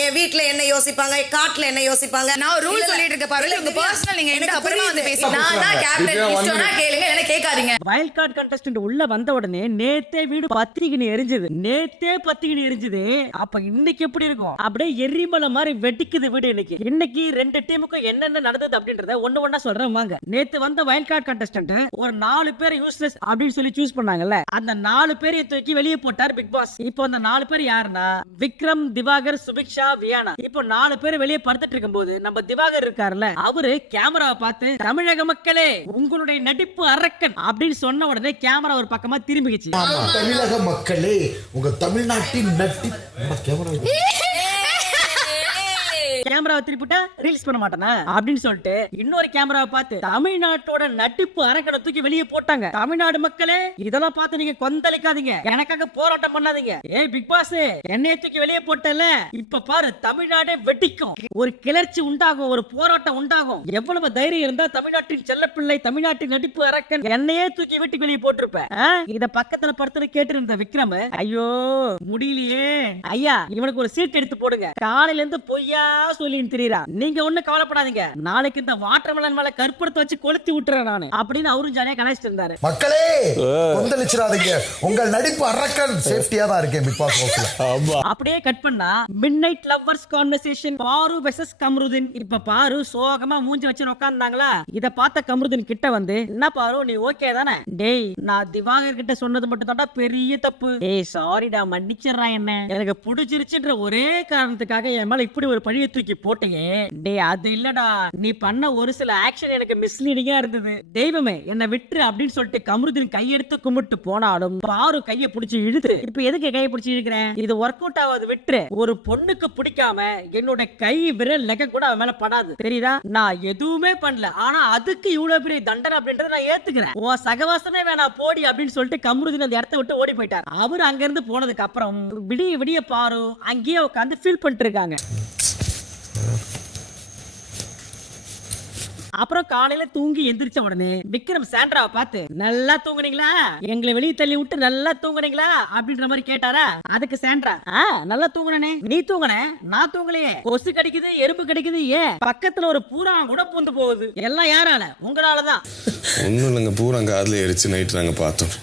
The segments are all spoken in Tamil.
என் வீட்ல என்ன யோசிப்பாங்க, காட்டுல என்ன யோசிப்பாங்க. நான் ரூல் சொல்லிட்டு இருக்க பாருங்க, உங்க பர்சனல் நீங்க எனக்கு அப்புறமா வந்து பேசுங்க. நான் தான் கேப்டன், இஷ்டம்னா கேளுங்க, என்ன கேட்காதீங்க. வைல்ட் கார்டு கண்டஸ்டன்ட் உள்ள வந்த உடனே நேத்தே வீடு பத்திரிக்கை எரிஞ்சது. அப்ப இன்னைக்கு எப்படி இருக்கும்? அப்படியே எரிமலை மாதிரி வெடிக்குது வீடு. இன்னைக்கு ரெண்டு டீமுக்கும் என்னென்ன நடந்தது அப்படின்றத ஒண்ணா சொல்றேன் வாங்க. நேத்து வந்த வைல்ட் கார்டு கண்டஸ்டன்ட் ஒரு 4 பேர் யூஸ்லெஸ் அப்படின்னு சொல்லி சூஸ் பண்ணாங்கல்ல, அந்த 4 பேரை தூக்கி வெளியே போட்டார் பிக் பாஸ். இப்போ அந்த 4 பேர் யாருன்னா விக்ரம், திவாகர், சுபிக்ஷா, வியானா. இப்போ 4 பேர் வெளியே படுத்துட்டு இருக்கும்போது நம்ம திவாகர் இருக்காருல்ல, அவரு கேமராவை பார்த்து தமிழக மக்களே உங்களுடைய நடிப்பு அரக்கன் அப்படின்னு சொன்ன உடனே கேமரா ஒரு பக்கமா திரும்பிச்சு. தமிழக மக்களே உங்க தமிழ்நாட்டின் கேமராவை திருப்பிட்டா ரீல்ஸ் பண்ண மாட்டானா அப்படின்னு சொல்லிட்டு இன்னொரு கேமராவை பார்த்து தமிழ்நாட்டோட நடிப்பு அரக்கனை தூக்கி வெளியே போட்டாங்க. தமிழ்நாடு மக்களே இதெல்லாம் பார்த்து நீங்க கொந்தளிக்காதீங்க, எனக்காக போராட்டம் பண்ணாதீங்க. ஏய் பிக் பாஸ், என்னைய தூக்கி வெளியே போட்டல, இப்ப பாரு தமிழ்நாடே வெடிக்கும், ஒரு கிளர்ச்சி உண்டாகும், ஒரு போராட்டம் உண்டாகும். எவ்வளவு தைரியம் இருந்தா தமிழ்நாட்டின் செல்லப்பிள்ளை, தமிழ்நாட்டின் நடிப்பு அரக்கன் என்னையே தூக்கி வீட்டுக்கு வெளியே போட்டிருப்ப. இத பக்கத்துல படுத்து கேட்டு இருந்த விக்ரம், ஐயோ முடியலையே ஐயா, இவனுக்கு ஒரு சீட் எடுத்து போடுங்க, காலையில இருந்து பொய்யா சொல்லின்னு தெரியுறா, நீங்க ஒண்ணு கவலைப்படாதீங்க, நாளைக்கு இந்த வாட்டர்மெலன் மேல கற்பூரத்தை வச்சு கொளுத்தி விட்டுறேன் நானு அப்படின்னு அவரும் ஜாலியா கலாய்ச்சிட்டு இருந்தாரு. மக்களே கொந்தளிச்சிராதீங்க, உங்கள் நடிப்பு அரக்கன் சேஃப்டியா தான் இருக்கேன் பிக் பாஸ் ஹவுஸ்ல. அப்படியே கட் பண்ணா மிட்நைட் லவ்வர்ஸ் கான்வர்சேஷன் பாரு வெர்சஸ் கம்ருதீன். இப்ப பாரு சோகமா மூஞ்சி வச்சு உட்கார்ந்தாங்களா, இத பார்த்த கம்ருதீன் கிட்ட வந்து, என்ன பாரு நீ ஓகே தானே? டேய் நான் திவாகர் கிட்ட சொன்னது மட்டும் தான்டா பெரிய தப்பு, ஏய் சாரிடா மன்னிச்சிடுறா, என்ன எனக்கு பிடிச்சிருச்சுன்ற ஒரே காரணத்துக்காக என் மேல இப்படி ஒரு பழிய தூக்கி போட்டீங்க. டேய் அது இல்லடா, நீ பண்ண ஒரு சில ஆக்ஷன் எனக்கு மிஸ்லீடிங்கா இருந்தது, தெய்வமே என்ன விட்டுரு அப்படின்னு சொல்லிட்டு கம்ருதீன் கையெடுத்து கும்பிட்டு போனாலும் பாரு கையை பிடிச்சி இழுத்து, இப்ப எதுக்கு கையை பிடிச்சி இழுக்கிறேன், இது ஒர்க் அவுட் ஆகாது விட்டுரு. ஒரு பொண்ணுக்கு பிடிக்காம என்னோட கை விரல் நகம் கூட அவன் மேல படாது தெரியுதா, நான் எதுவுமே பண்ணல, ஆனா அதுக்கு இவ்வளவு பெரிய தண்டனை அப்படின்றத நான் ஏத்துக்கிறேன், உன் சகவாசமே வேணா போடி அப்படின்னு சொல்லிட்டு கம்ருதீன் அந்த இடத்த விட்டு ஓடி போயிட்டார். அவர் அங்க இருந்து போனதுக்கு அப்புறம் விடிய விடிய பாரு அங்கேயே உட்காந்து ஃபீல் பண்ணிட்டு இருக்காங்க. அப்புறம் காலையில தூங்கி எந்திரிச்ச உடனே விக்ரம் சாண்ட்ராவை பார்த்து, நல்லா தூங்குனீங்களா, எங்களை வெளியே தள்ளி விட்டு நல்லா தூங்குனீங்களா அப்படின்ற மாதிரி கேட்டாரா. அதுக்கு சாண்ட்ரா, நல்லா தூங்குனே, நீ தூங்குன நான் தூங்கலையே, கொசு கடிக்குது எறும்பு கடிக்குது, ஏன் பக்கத்துல ஒரு பூரா கூட பூந்து போகுது, எல்லாம் யாரால, உங்களாலதான். ஒண்ணும் இல்லைங்க, பூரா காதுல எரிச்சு நைட்டு நாங்க பார்த்தோம்.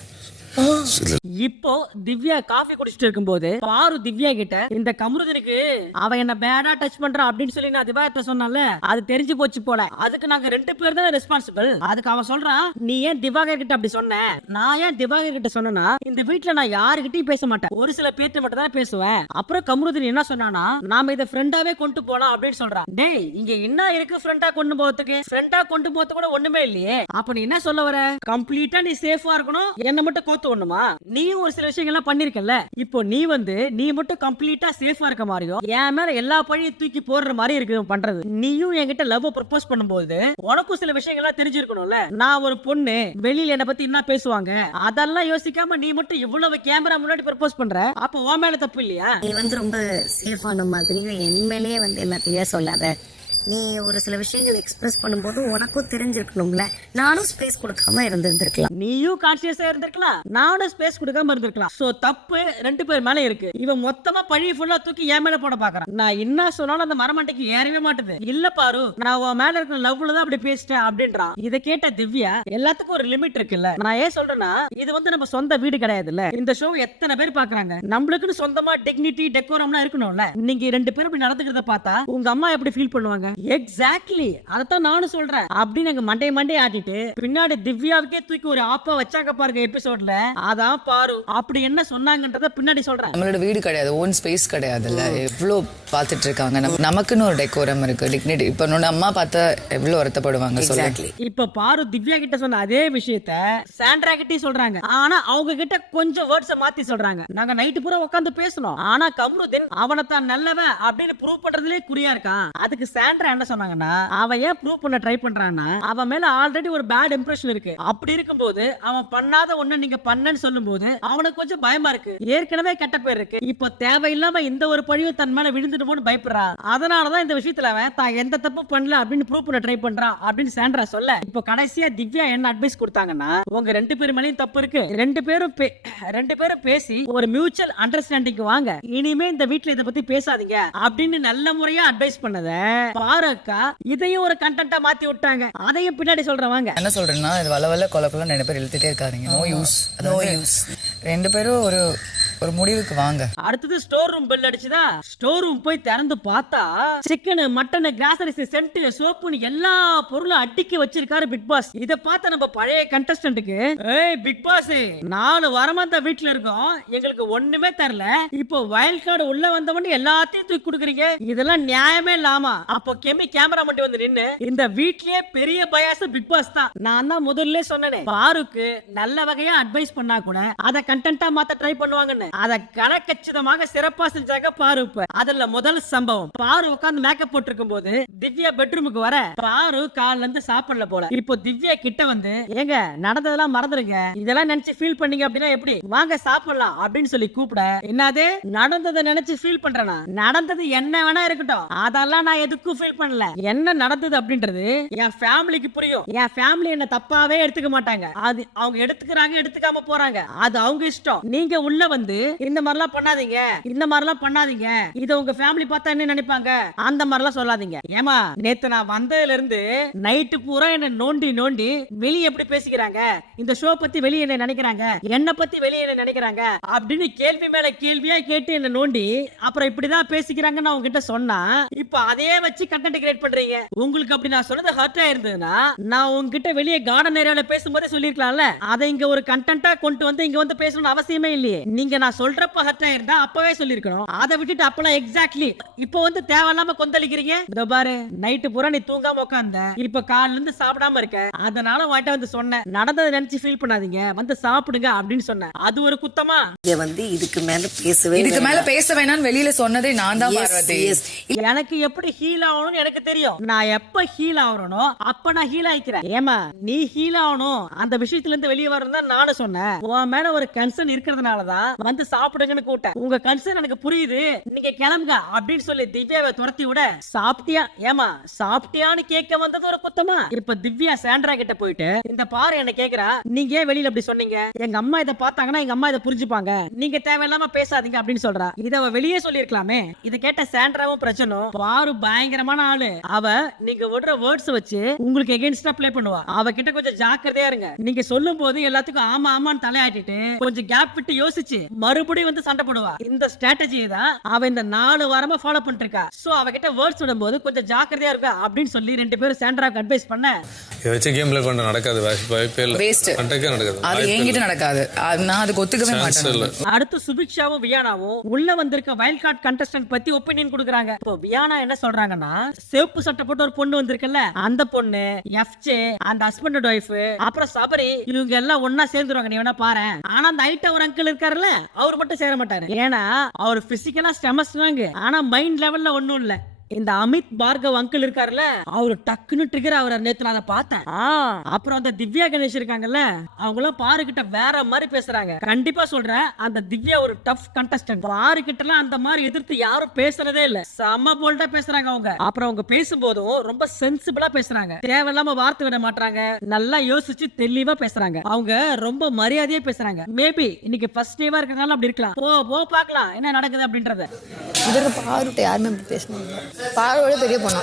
இப்போ திவ்யா காஃபி குடிச்சிட்டு இருக்கும்போது பாரு திவ்யா கிட்ட, இந்த கம்ருதீனுக்கு அவ என்ன பேடா டச் பண்றா அப்படின்னு சொல்லி நான் திவ்யாட்ட சொன்னால, அது தெரிஞ்சு போச்சு போல, அதுக்கு நாங்க 2 பேர் தான் ரெஸ்பான்சிபிள். அதுக்கு அவன் சொல்றான், நீ ஏன் திவாகர் கிட்ட அப்படி சொன்ன, நான் ஏன் திவாகர் கிட்ட சொன்னா, இந்த வீட்டுல நான் யாருகிட்டயும் பேச மாட்டேன், ஒரு சில பேர்ட்ட மட்டும் தான் பேசுவேன். அப்புறம் கம்ருதீன் என்ன சொன்னானா, நாம இதை ஃப்ரெண்டாவே கொண்டு போலாம் அப்படின்னு சொல்றான். டேய் இங்க என்ன இருக்கு ஃப்ரெண்டா கொண்டு போறதுக்கு, ஃப்ரெண்டா கொண்டு போறது கூட ஒண்ணுமே இல்லையே, அப்ப நீ என்ன சொல்ல வர, கம்ப்ளீட்டா நீ சேஃபா இருக்கணும், என்ன மட்டும் கோத்து ஒண்ணுமா, நீயும் ஒரு சில விஷயங்கள்லாம் பண்ணிருக்கல, இப்போ நீ மட்டும் கம்ப்ளீட்டா சேஃபா இருக்க மாதிரியும் என் மேல எல்லா பழியும் தூக்கி போடுற மாதிரி இருக்கு பண்றது. நீயும் என்கிட்ட லவ் ப்ரப்போஸ் பண்ணும்போது உனக்கும் சில விஷயங்கள்லாம் தெரிஞ்சிருக்கணும்ல, நான் ஒரு பொண்ணு வெளியில என்ன பத்தி என்ன பேசுவாங்க அதெல்லாம் யோசிக்காம நீ மட்டும் இவ்வளவு கேமரா முன்னாடி ப்ரப்போஸ் பண்ற, அப்ப உன் மேல தப்பு இல்லையா? நீ ரொம்ப சேஃபான மாதிரியும் என் மேலேயே எல்லாத்தையும் சொல்லாத, நீ ஒரு சில விஷயங்கள் எக்ஸ்பிரஸ் பண்ணும்போது உனக்கும் தெரிஞ்சிருக்கணும்ல, நானும் ஸ்பேஸ் கொடுக்காம இருந்திருக்கலாம், நீயும் கான்சியஸா இருந்திருக்கலாம், நானும் ஸ்பேஸ் கொடுக்காம இருந்திருக்கலாம். சோ தப்பு 2 பேர் மேல இருக்கு. இவன் மொத்தமா பழி ஃபுல்லா தூக்கி என் மேல போட பாக்குறான். நான் என்ன சொன்னாலும் அந்த மரமண்டைக்கு ஏறவே மாட்டுது. இல்ல பாரு நான் உன் மேல இருக்கிற லவ்ல தான் அப்படி பேசிட்டேன் அப்படின்றான். இதை கேட்ட திவ்யா, எல்லாத்துக்கும் ஒரு லிமிட் இருக்குல்ல, நான் ஏன் சொல்றேன்னா இது நம்ம சொந்த வீடு கிடையாதுல்ல, இந்த ஷோ எத்தனை பேர் பாக்குறாங்க, நம்மளுக்குன்னு சொந்தமா டிக்னிட்டி டெக்கோரம்லாம் இருக்கணும்ல, நீங்க 2 பேரும் இப்படி நடந்துக்கிறத பார்த்தா உங்க அம்மா எப்படி ஃபீல் பண்ணுவாங்க? எக்ஸாக்ட்லி அதத்தான் நானும் சொல்றேன் அப்படின்னு எங்க மண்டே ஆட்டிட்டு பின்னாடி திவ்யாவுக்கே தூக்கி ஒரு ஆப்பா வச்சாங்க பாருங்க எபிசோட்ல, அதான் பாரு அப்படி என்ன சொன்னாங்கன்றத பின்னாடி சொல்றேன். நம்மளோட வீடு கிடையாது, ஓன் ஸ்பேஸ் கிடையாதுல்ல, எவ்வளவு பாத்துட்டு இருக்காங்க, நமக்குன்னு ஒரு டெக்கோரம் இருக்கு, டிக்னிட்டி. இப்ப என்னோட அம்மா பார்த்தா எவ்வளவு வருத்தப்படுவாங்க சொல்லி. இப்ப பாரு திவ்யா கிட்ட சொன்ன அதே விஷயத்த சாண்ட்ரா கிட்டே சொல்றாங்க, ஆனா அவங்க கிட்ட கொஞ்சம் வேர்ட்ஸை மாத்தி சொல்றாங்க. நாங்க நைட்டு பூரா உட்காந்து பேசணும், ஆனா கம்ருதீன் அவனை தான் நல்லவன் அப்படின்னு ப்ரூவ் பண்றதுலே குறியா இருக்கான். அதுக்கு சாண்ட்ரா சாண்ட்ரா என்ன சொன்னாங்கன்னா, அவன் ஏன் ப்ரூவ் பண்ண ட்ரை பண்றான்னா, அவன் மேல ஆல்ரெடி ஒரு பேட் இம்ப்ரெஷன் இருக்கு. அப்படி இருக்கும்போது அவன் பண்ணாத ஒண்ணு நீங்க பண்ணன்னு சொல்லும்போது அவனுக்கு கொஞ்சம் பயமா இருக்கு. ஏற்கனவே கெட்ட பேர் இருக்கு, இப்போ தேவையில்லாம இந்த ஒரு பழியும் தன் மேல விழுந்துட்டு பயப்படுறான். அதனாலதான் இந்த விஷயத்துல அவன் தான் எந்த தப்பு பண்ணல அப்படின்னு ப்ரூவ் பண்ண ட்ரை பண்றான் அப்படின்னு சாண்ட்ரா சொல்ல, இப்போ கடைசியா திவ்யா என்ன அட்வைஸ் கொடுத்தாங்கன்னா, உங்க 2 பேர் மேலயும் தப்பு இருக்கு, 2 பேரும் பேசி ஒரு மியூச்சுவல் அண்டர்ஸ்டாண்டிங் வாங்க, இனிமே இந்த வீட்ல இத பத்தி பேசாதீங்க அப்படின்னு நல்ல முறையா அட்வைஸ் பண்ணத பாருக்கா இதையும் ஒரு கண்டென்ட்டா மாத்தி விட்டாங்க. அதையும் பின்னாடி சொல்றவாங்க. என்ன சொல்றேன்னா, இது வளவல கொலக்குள்ள நிறைய பேர் இழுத்துட்டே இருக்காங்க. No use. 2 பேரும் ஒரு முடிவுக்கு வாங்க. அடுத்தது ஸ்டோர் ரூம் பெல் அடிச்சுதா, ஸ்டோர் ரூம் போய் திறந்து பார்த்தா சிக்கன், மட்டன், கிராசரிஸ், சென்ட், சோப்புன்னு எல்லா பொருளும் அடுக்கி வச்சிருக்காரு பிக் பாஸ். இத பார்த்த நம்ம பழைய கண்டஸ்டன்ட்டுக்கு, ஏய் பிக் பாஸ் 4 வாரமா இந்த வீட்ல இருக்கோம், எங்களுக்கு ஒண்ணுமே தரல, இப்போ வைல்ட் கார்டு உள்ள வந்தவொடனே எல்லாத்தையும் தூக்கி கொடுக்குறீங்க, இதெல்லாம் நியாயமே இல்லாமா. அப்போ கேமரா மட்டும் வந்து நின்னு, இந்த வீட்லயே பெரிய பயாஸ் பிக் பாஸ் தான். நான் தான் முதல்ல சொன்னேனே, பாருக்கு நல்ல வகையா அட்வைஸ் பண்ணா கூட அத கண்டென்ட்டா மாத்த ட்ரை பண்ணுவாங்கன்னு. அத கணக்கச்சிதமாக சிறப்பா செஞ்சாங்க பாரு. அதுல முதல் சம்பவம், பாரு உட்கார்ந்து மேக்கப் போட்டு போது திவ்யா பெட்ரூமுக்கு வர, பாரு கால்ல இருந்து சாப்பிடல போல. இப்போ திவ்யா கிட்ட வந்து, ஏங்க நடந்ததெல்லாம் மறந்துருங்க, இதெல்லாம் நினைச்சு ஃபீல் பண்ணீங்க அப்படின்னா எப்படி, வாங்க சாப்பிடலாம் அப்படின்னு சொல்லி கூப்பிட, என்னது நடந்ததை நினைச்சு ஃபீல் பண்றேனா, நடந்தது என்ன வேணா இருக்கட்டும், அதெல்லாம் நான் எதுக்கும் ஃபீல் பண்ணல, என்ன நடந்தது அப்படின்றது என் ஃபேமிலிக்கு புரியும், என் ஃபேமிலி என்ன தப்பாவே எடுத்துக்க மாட்டாங்க, அது அவங்க எடுத்துக்கிறாங்க எடுத்துக்காம போறாங்க, அது அவங்க இஷ்டம், நீங்க உள்ள வந்து இந்த மாதிரிலாம் பண்ணாதீங்க, இந்த மாதிரிலாம் பண்ணாதீங்க, இத உங்க ஃபேமிலி பார்த்தா என்ன நினைப்பாங்க, அந்த மாதிரிலாம் சொல்லாதீங்க. ஏமா நேத்து நான் வந்ததுல இருந்து நைட்டு பூரா என்ன நோண்டி வெளிய எப்படி பேசிக்கிறாங்க, இந்த ஷோ பத்தி வெளிய என்ன நினைக்கிறாங்க, என்ன பத்தி வெளிய என்ன நினைக்கிறாங்க அப்படின்னு கேள்வி மேல கேள்வியா கேட்டு என்ன நோண்டி அப்புறம் இப்படிதான் பேசிக்கிறாங்கன்னு அவங்க கிட்ட சொன்னா, இப்ப அதே வச்சு கண்டென்ட் கிரியேட் பண்றீங்க. உங்களுக்கு அப்படி நான் சொன்னது ஹர்ட் ஆயிருந்ததுன்னா நான் உங்ககிட்ட வெளியே கார்டன் ஏரியால பேசும்போதே சொல்லிருக்கலாம்ல, அதை இங்க ஒரு கண்டென்ட்டா கொண்டு வந்து இங்க வந்து பேசணும்னு அவசியமே இல்லையே. நீங்க நான் சொல்றப்ப ஹர்ட் ஆயிருந்தா அப்பவே சொல்லிருக்கணும், அதை விட்டுட்டு அப்பலாம் எக்ஸாக்ட்லி இப்போ வந்து தேவையில்லாம கொந்தளிக்கிறீங்க. இதோ பாரு, நைட்டு பூரா நீ தூங்காம உட்கார்ந்த, இப்ப காலையில இருந்து சாப்பிடாம இருக்க, அதனால வாட்ட வந்து சொன்னேன், நடந்ததை நினைச்சு ஃபீல் பண்ணாதீங்க, வந்து சாப்பிடுங்க அப்படின்னு சொன்னேன். அது ஒரு குத்தமா? இங்க வந்து இதுக்கு மேல பேச வேணாம்னு வெளியில சொன்னதே நான் தான். எனக்கு எப்படி ஹீல் ஆகணும்னு எனக்கு தெரியும், நான் எப்ப ஹீல் ஆகணும் அப்ப நான் ஹீல் ஆயிக்கிறேன். ஏமா நீ ஹீல் ஆகணும், அந்த விஷயத்துல இருந்து வெளியே வரணும் தான் நானும் சொன்னேன். உன் மேல ஒரு கன்சர்ன் இருக்கிறதுனாலதான் வந்து சாப்பிடுங்கன்னு கூட்டேன். உங்க கன்சர்ன் எனக்கு புரியுது, நீங்க கிளம்புங்க அப்படின்னு சொல்லி திவ்யாவை துரத்தி விட, சாப்பிட்டியா ஏமா சாப்பிட்டியான்னு கேட்க வந்தது ஒரு குத்தமா? இப்ப திவ்யா சாண்ட்ரா கிட்ட போயிட்டு, இந்த பாரு என்ன கேக்குறா, நீங்க ஏன் வெளியில அப்படி சொன்னீங்க, எங்க அம்மா இதை பார்த்தாங்கன்னா எங்க அம்மா இதை புரிஞ்சுப்பாங்க, நீங்க தேவையில்லாம பேசாதீங்க அப்படின்னு சொல்றா. இத அவ வெளியே சொல்லிருக்கலாமே. இத கேட்ட சாண்ட்ராவும் பிரச்சனை, பாரு பயங்கரமான ஆளு, அவ நீங்க விடுற வேர்ட்ஸ் வச்சு உங்களுக்கு எகென்ஸ்டா ப்ளே பண்ணுவா. அவ கிட்ட கொஞ்சம் ஜாக்கிரதையா இருங்க. நீங்க சொல்லும் போது எல்லாத்துக்கும் ஆமா ஆமான்னு தலையாட்டிட்டு கொஞ்சம் கேப் விட்டு யோசிச்சு மறுபடியும் வந்து சண்டை போடுவா. இந்த ஸ்ட்ராட்டஜியை தான் அவ இந்த 4 வாரமா ஃபாலோ பண்ணிட்டு இருக்கா. சோ அவகிட்ட வேர்ட்ஸ் விடும்போது கொஞ்சம் ஜாக்கிரதையா இருக்கா அப்படின்னு சொல்லி 2 பேரும் சாண்ட்ராக்கு அட்வைஸ் பண்ண, இதை வச்சு கேம் ப்ளே பண்ண நடக்காது, வாய்ப்பே இல்ல, வேஸ்ட், நடக்காது, அது என்கிட்ட நடக்காது, நான் அதுக்கு ஒத்துக்கவே மாட்டேன். அடுத்து சுபிக்ஷாவும் வியானாவும் உள்ள வந்திருக்க வைல்ட் கார்டு கண்டஸ்டன்ட் பத்தி ஒப்பீனியன் கொடுக்குறாங்க. இப்போ வியானா என்ன சொல்றாங்கன்னா, செவப்பு சட்டை போட்டு ஒரு பொண்ணு வந்திருக்குல்ல, அந்த பொண்ணு, எஃப்ஜே, அந்த ஹஸ்பண்ட் ஒய்ஃப், அப்புறம் சபரி, இவங்க எல்லாம் ஒன்னா சேர்ந்துருவாங்க, நீ வேணா பாரு. ஆனா அந்த ஹைட் ஒரு அங்கிள் இருக்காருல்ல, அவர் மட்டும் சேர மாட்டாரு. ஏன்னா அவர் பிசிக்கலா ஸ்டெமஸ் ஸ்ட்ராங், ஆனா மைண்ட் லெவல்ல ஒண்ணும் இல்ல. இந்த அமித் பார்கவ் அங்கிள் இருக்காருல்ல, அவரு டக்குன்னு ட்ரிகர் அவரை நேத்து நான் அதை பார்த்தேன். அப்புறம் அந்த திவ்யா கணேஷ் இருக்காங்கல்ல, அவங்களும் பாருகிட்ட வேற மாதிரி பேசுறாங்க. கண்டிப்பா சொல்றேன், அந்த திவ்யா ஒரு டஃப் கண்டஸ்டன்ட். பாருகிட்ட எல்லாம் அந்த மாதிரி எதிர்த்து யாரும் பேசுறதே இல்ல, செம்ம போல்டா பேசுறாங்க அவங்க. அப்புறம் அவங்க பேசும்போதும் ரொம்ப சென்சிபிளா பேசுறாங்க, தேவையில்லாம வார்த்தை விட மாட்டாங்க, நல்லா யோசிச்சு தெளிவா பேசுறாங்க. அவங்க ரொம்ப மரியாதையா பேசுறாங்க. மேபி இன்னைக்கு ஃபர்ஸ்ட் டேவா இருக்கறனால அப்படி இருக்கலாம். போ பார்க்கலாம் என்ன நடக்குது அப்படின்றத. இதற்கு பாருட்ட யாருமே அப்படி பேசணும், பாரோட பெரிய பொண்ணா.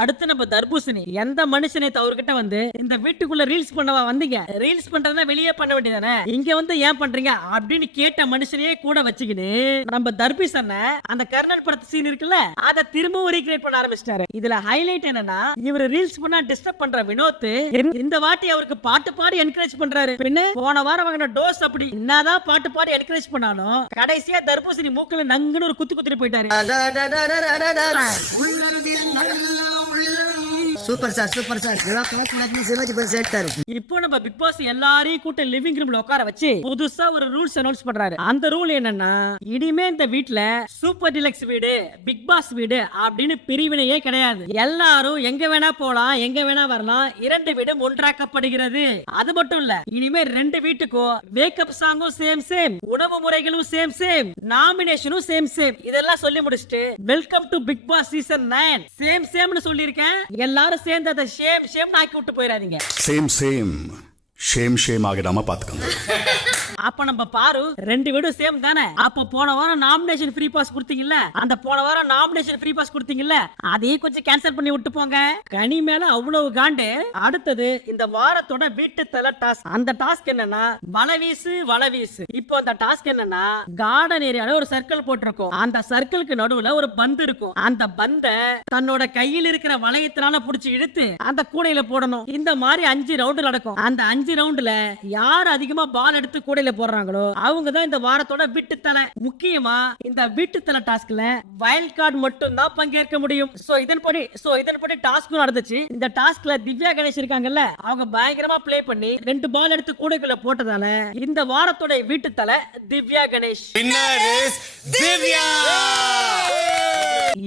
அடுத்து நம்ம தர்பூசணி, எந்த மனுஷனை அவர்கிட்ட வந்து இந்த வீட்டுக்குள்ள ரீல்ஸ் பண்ணவா வந்தீங்க, ரீல்ஸ் பண்றதா வெளியே பண்ண வேண்டியதானே, இங்க வந்து ஏன் பண்றீங்க அப்படின்னு கேட்ட மனுஷனையே கூட வச்சுக்கிட்டு நம்ம தர்பூசண அந்த கர்ணன் படத்து சீன் இருக்குல்ல, அதை திரும்பவும் ரீக்ரியேட் பண்ண ஆரம்பிச்சிட்டாரு. இதுல ஹைலைட் என்னன்னா, இவர் ரீல்ஸ் பண்ணா டிஸ்டர்ப் பண்ற வினோத் இந்த வாட்டி அவருக்கு பாட்டு பாடி என்கரேஜ் பண்றாரு. பின்ன போன வாரம் வாங்கின டோஸ் அப்படி என்னதான் பாட்டு பாடி என்கரேஜ் பண்ணாலும் கடைசியா தர்பூசணி மூக்குல நங்குன்னு ஒரு குத்துட்டு போயிட்டாரு. సూపర్ సార్ ఇలా కాకుండా சிவாஜி பரிசு எடுத்தாரு. இப்போ நம்ம பிக் பாஸ் எல்லாரையும் கூட்ட லிவிங் ரூம்ல உட்கார வச்சு புதுசா ஒரு ரூல்ஸ் அனௌன்ஸ் பண்றாரு. அந்த ரூல் என்னன்னா, இனிமே இந்த வீட்ல சூப்பர் டிலக்ஸ் வீடு, பிக் பாஸ் வீடு அப்படின்னு பிரிவினையே கிடையாது. எல்லாரும் எங்க வேணா போலாம், எங்க வேணா வரலாம். 2 வீடும் ஒன்றாக்கப்படுகிறது. அது மட்டும் இல்ல, இனிமே 2 வீட்டுக்கும் வேக்கப் சாங்கும் சேம், உணவு முறைகளும் சேம், நாமினேஷனும் சேம். இதெல்லாம் சொல்லி முடிச்சிட்டு welcome to Bigg Boss season 9 சேம்னு சொல்லியிருக்கேன். எல்லாரும் சேர்ந்து அதை ஷேம் ஆக்கி விட்டு போயிடாதீங்க. ஷேம் ஆகிடாம பாத்துக்கோங்க. அப்ப நம்ம பாரு 2 வீடும் சேம் தானே. அப்ப போன வாரம் நாமினேஷன் ஃப்ரீ பாஸ் கொடுத்தீங்கல்ல, அந்த போன வாரம் நாமினேஷன் ஃப்ரீ பாஸ் கொடுத்தீங்கல்ல, அதையும் கொஞ்சம் கேன்சல் பண்ணி விட்டு போங்க. கனி மேல அவ்வளவு காண்டு. அடுத்தது இந்த வாரத்தோட வீட்டு தல டாஸ்க். அந்த டாஸ்க் என்னன்னா வலை வீசு. இப்போ அந்த டாஸ்க் என்னன்னா, கார்டன் ஏரியால ஒரு சர்க்கிள் போட்டிருக்கும். அந்த சர்க்கிளுக்கு நடுவுல ஒரு பந்து இருக்கும். அந்த பந்தை தன்னோட கையில் இருக்கிற வளையத்தினால புடிச்சு இழுத்து அந்த கூடையில போடணும். இந்த மாதிரி 5 ரவுண்ட் நடக்கும். அந்த 5 ரவுண்ட்ல யார் அதிகமா பால் எடுத்து கூடையில போடுறாங்களோ அவங்க தான் இந்த வாரத்தோட வீட்டு தலை. முக்கியமா இந்த வீட்டு தலை டாஸ்க்ல வைல்ட் கார்டு மட்டும் தான் பங்கேற்க முடியும். சோ இதன்படி டாஸ்க்கும் நடந்துச்சு. இந்த டாஸ்க்ல திவ்யா கணேஷ் இருக்காங்கல்ல, அவங்க பயங்கரமா ப்ளே பண்ணி 2 பால் எடுத்து கூடைக்குள்ள போட்டதால இந்த வாரத்தோட வீட்டு தலை திவ்யா கணேஷ்.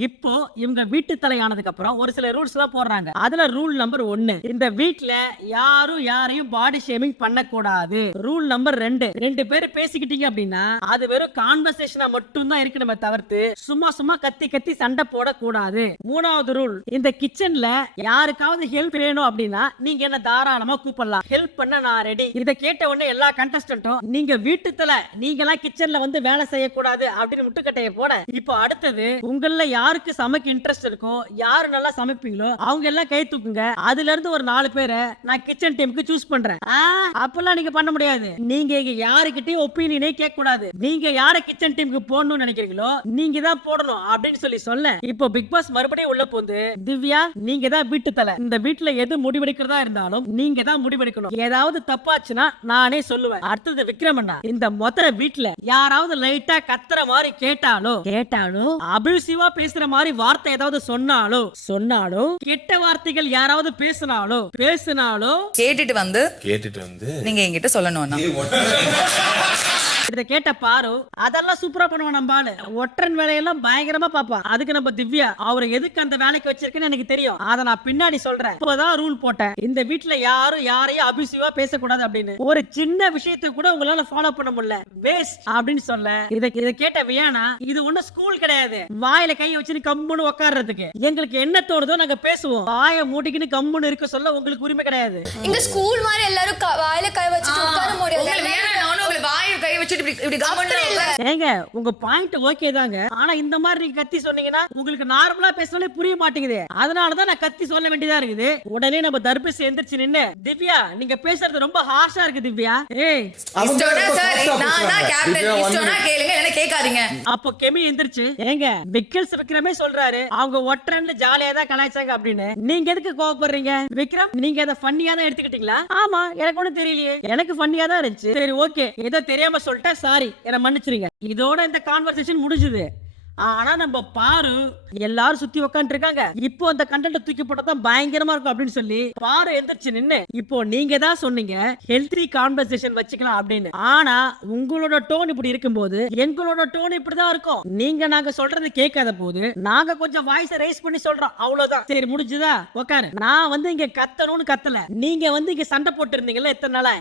இப்போ இவங்க வீட்டு தலை ஆனதுக்கு அப்புறம் ஒரு சில ரூல்ஸ் எல்லாம் போடுறாங்க. அதுல ரூல் நம்பர் 1, இந்த வீட்ல யாரும் யாரையும் பாடி ஷேமிங் பண்ண கூடாது. ரூல் நம்பர் 2 பேர் பேசிக்கிட்டீங்க அப்படின்னா அது வெறும் கான்வர்சேஷனா மட்டும் தான் இருக்கணுமே தவிர்த்து சும்மா கத்தி சண்டை போட கூடாது. 3வது ரூல், இந்த கிச்சன்ல யாருக்காவது ஹெல்ப் வேணும் அப்படின்னா நீங்க என்ன தாராளமா கூப்பிடலாம். ஹெல்ப் பண்ண நான் ரெடி. இத கேட்ட உடனே எல்லா கண்டஸ்டன்ட்டும் நீங்க வீட்டு தலை, நீங்களா கிச்சன்ல வந்து வேலை செய்யக்கூடாது அப்படின்னு முட்டுக்கட்டைய போட, இப்போ அடுத்தது உங்கள யாருக்கு சமைக்க இன்ட்ரெஸ்ட் இருக்கோ, யாரு நல்லா சமைப்பீங்களோ அவங்க எல்லாம் கை தூக்குங்க. அதுல இருந்து ஒரு 4 பேரை நான் கிச்சன் டீமுக்கு சூஸ் பண்றேன். அப்பெல்லாம் நீங்க பண்ண முடியாது. நீங்க இங்க யாருக்கிட்டையும் ஒப்பீனியனே கேட்க கூடாது. நீங்க யார கிச்சன் டீமுக்கு போடணும்னு நினைக்கிறீங்களோ நீங்க தான் போடணும் அப்படின்னு சொல்ல, இப்போ பிக் பாஸ் மறுபடியும் உள்ள போந்து, திவ்யா நீங்க தான் வீட்டு தலை. இந்த வீட்டுல எது முடிவெடுக்கிறதா இருந்தாலும் நீங்க தான் முடிவெடுக்கணும். ஏதாவது தப்பாச்சுன்னா நானே சொல்லுவேன். அடுத்தது விக்ரமண்ணா, இந்த மொத்த வீட்டுல யாராவது லைட்டா கத்துற மாதிரி கேட்டாலோ அபியூசிவா பேசுற மாதிரி வார்த்தை ஏதாவது சொன்னாலோ கெட்ட வார்த்தைகள் யாராவது பேசினாலோ கேட்டுட்டு வந்து நீங்க என்கிட்ட சொல்லணும். இத கேட்ட பாரு அதெல்லாம் சூப்பரா பண்ணுவான். நம்ம ஆளு ஒற்றன் வேலையெல்லாம் பயங்கரமா பாப்பா. அதுக்கு நம்ம திவ்யா அவரை எதுக்கு அந்த வேலைக்கு வச்சிருக்கேன்னு எனக்கு தெரியும். அதை நான் பின்னாடி சொல்றேன். இப்பதான் ரூல் போட்டேன், இந்த வீட்டுல யாரையும் அபியூசிவா பேசக்கூடாது அப்படின்னு. ஒரு சின்ன விஷயத்தை கூட உங்களால ஃபாலோ பண்ண முடியல, வேஸ்ட் அப்படின்னு சொல்ல, இத கேட்ட வியானா, இது ஒண்ணு ஸ்கூல் கிடையாது வாயில கை வச்சுன்னு கம்முன்னு உட்கார்றதுக்கு. எங்களுக்கு என்ன தோணுதோ நாங்க பேசுவோம். வாயை மூடிக்கின்னு கம்முன்னு இருக்க சொல்ல உங்களுக்கு உரிமை கிடையாது. இங்க ஸ்கூல் மாதிரி எல்லாரும் வாயில கை வச்சுட்டு உட்கார முடியாது. வாயில கை வச்சுட்டு ஏங்க உங்க பாயிண்ட் ஓகே தாங்க. ஆனா இந்த மாதிரி நீங்க கத்தி சொன்னீங்கன்னா உங்களுக்கு நார்மலா பேசினாலே புரிய மாட்டேங்குது. அதனாலதான் நான் கத்தி சொல்ல வேண்டியதா இருக்குது. உடனே நம்ம தர்பேசி எந்திரிச்சு நின்னு, திவ்யா நீங்க பேசுறது ரொம்ப ஹார்ஷா இருக்கு திவ்யா. அப்போ கெமி எந்திரிச்சு, ஏங்க விக்கல்ஸ் விக்ரமே சொல்றாரு அவங்க ஒற்றன்ல ஜாலியா தான் கலாய்ச்சாங்க அப்படின்னு. நீங்க எதுக்கு கோவப்படுறீங்க? விக்ரம் நீங்க அதை ஃபன்னியா தான் எடுத்துக்கிட்டீங்களா? ஆமா எனக்கு ஒண்ணும் தெரியலையே, எனக்கு ஃபன்னியா தான் இருந்துச்சு. சரி ஓகே, ஏதோ தெரியாம சொல்லிட்டேன், சாரி என்ன மன்னிச்சிருங்க. இதோட இந்த கான்வர்சேஷன் முடிஞ்சது. ஆனா நம்ம பாரு எல்லாரும் சுத்தி உட்காந்து இருக்காங்க. இப்போ அந்த கண்டென்ட் தூக்கி போட்டதான் பயங்கரமா இருக்கும் அப்படின்னு சொல்லி பாரு எந்திரிச்சு நின்னு, இப்போ நீங்க தான் சொன்னீங்க ஹெல்தி கான்வர்சேஷன் வச்சுக்கலாம் அப்படின்னு. ஆனா உங்களோட டோன் இப்படி இருக்கும்போது எங்களோட டோன் இப்படிதான் இருக்கும். நாங்க சொல்றது கேட்காத போது நாங்க கொஞ்சம் வாய்ஸ் ரைஸ் பண்ணி சொல்றோம், அவ்வளவுதான். சரி முடிஞ்சுதா, உட்காரு. நான் வந்து இங்க கத்தணும்னு கத்தல, நீங்க வந்து இங்க சண்டை போட்டு இருந்தீங்கல்ல எத்தனை நாளா,